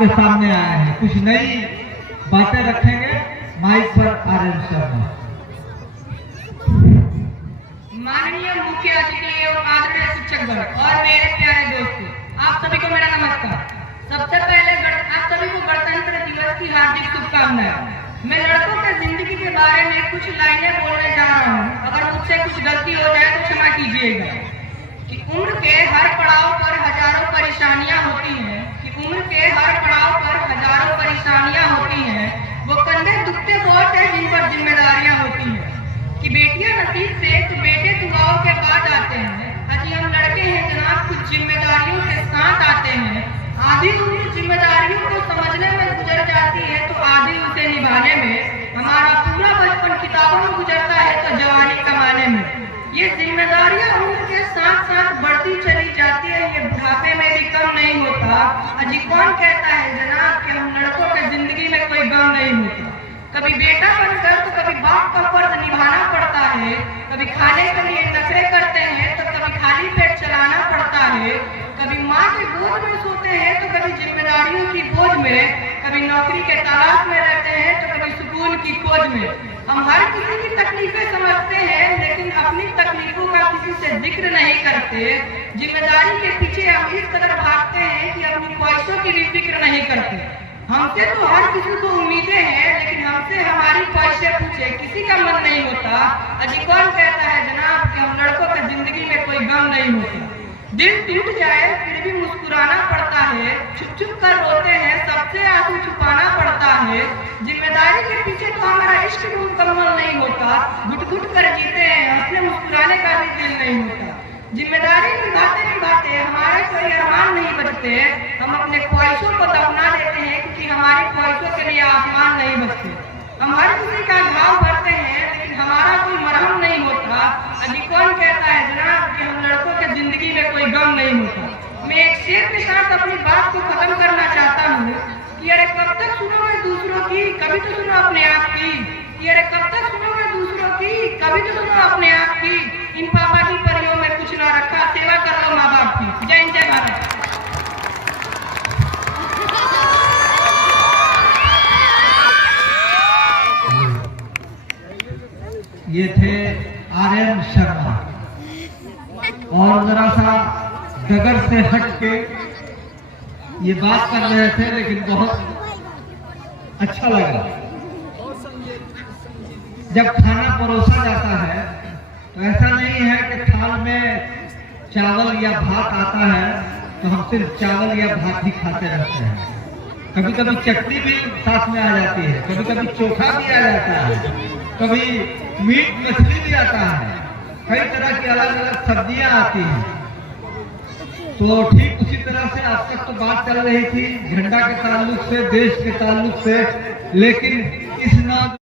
आपके सामने आए हैं, कुछ नई बातें रखेंगे। माइक पर आर्यन शर्मा। माननीय मुख्य अतिथि एवं आदरणीय शिक्षकगण और मेरे प्यारे दोस्तों, आप सभी को मेरा नमस्कार। सबसे पहले आप सभी को गणतंत्र दिवस की हार्दिक शुभकामनाएं। मैं लड़कों के जिंदगी के बारे में कुछ लाइनें बोलने जा रहा हूँ। अगर मुझसे कुछ गलती हो जाए तो क्षमा कीजिएगा। कि उम्र के हर पड़ाव पर हजारों परेशानियां होती हैं, उम्र के हर पड़ाव पर हजारों परेशानियां होती हैं। वो कंधे दुखते बहुत है जिन पर जिम्मेदारियां होती हैं। कि बेटियां नसीब से तो बेटे दुआओं के बाद आते हैं। अजी हम लड़के हैं जनाब, कुछ जिम्मेदारियों के साथ आते हैं। आधी उम्र जिम्मेदारियों को समझने में गुजर जाती है तो आधी उसे निभाने में। हमारा पूरा बचपन किताबों में गुजरता है तो जवानी कमाने में। ये जिम्मेदारियां उम्र के साथ साथ बढ़ती चली जाती है, ये बुढ़ापे में भी कम नहीं होता। अजी कौन कहता है जनाब कि हम लड़कों के जिंदगी में कोई गम नहीं होता। कभी बेटा बनकर तो कभी बाप का फर्ज निभाना पड़ता है। कभी खाने के लिए नखरे करते हैं तो कभी खाली पेट चलाना पड़ता है। कभी माँ के गोद में सोते हैं तो कभी जिम्मेदारियों की बोझ में। कभी नौकरी के तलाश में रहते हैं तो कभी सुकून की खोज में। हम हर किसी की तकलीफें समझते हैं लेकिन अपनी तकलीफों का किसी से जिक्र नहीं करते। जिम्मेदारी के पीछे हम इस कदर भागते हैं कि अपनी ख्वाहिशों की भी फिक्र नहीं करते। हमसे तो हर किसी को उम्मीदें हैं लेकिन हमसे हमारी ख्वाहिशें पूछे किसी का मन नहीं होता। अजी कौन कहता है जनाब कि हम लड़कों की जिंदगी में कोई गम नहीं होता। दिल टूट जाए फिर भी मुस्कुराना पड़ता है। छुप छुप कर रोते हैं, सबसे आंसू छुपाना पड़ता है। जिम्मेदारी के पीछे तो हमारा इश्क भी मुकम्मल नहीं होता। घुट घुट कर जीते हैं, हंसने मुस्कुराने का भी दिल नहीं होता। जिम्मेदारी निभाते निभाते हमारे कोई अरमान नहीं बचते। हम अपने ख्वाहिशों को दफना देते हैं क्योंकि हमारी ख्वाहिशों के लिए आसमान नहीं बचते। हम हर किसी का घाव भरते हैं लेकिन हमारा कोई मरहम नहीं होता। अभी कौन कहता है जनाब कि हम लड़कों के जिंदगी में कोई गम नहीं होता। मैं एक शेर के साथ अपनी बात को खत्म करना चाहता हूँ कि अरे कब तक सुनोगे दूसरों की, कभी तो सुनो अपने आप की। कि अरे कब तक सुनोगे दूसरों की, कभी तो सुनो अपने आप की। इन पापा की परियों में कुछ ना रखा, सेवा कर लो माँ बाप की। जय हिंद, जय भारत। ये थे आर्यन शर्मा और जरा सा डगर से हट के ये बात कर रहे थे लेकिन बहुत अच्छा लगा। जब खाना परोसा जाता है तो ऐसा नहीं है कि थाल में चावल या भात आता है तो हम सिर्फ चावल या भात ही खाते रहते हैं। कभी कभी चटनी भी साथ में आ जाती है, कभी कभी चोखा भी आ जाता है, कभी मीट मछली भी आता है, कई तरह की अलग अलग सब्जियां आती हैं। तो ठीक उसी तरह से अब तक तो बात चल रही थी झंडा के ताल्लुक से, देश के ताल्लुक से, लेकिन इस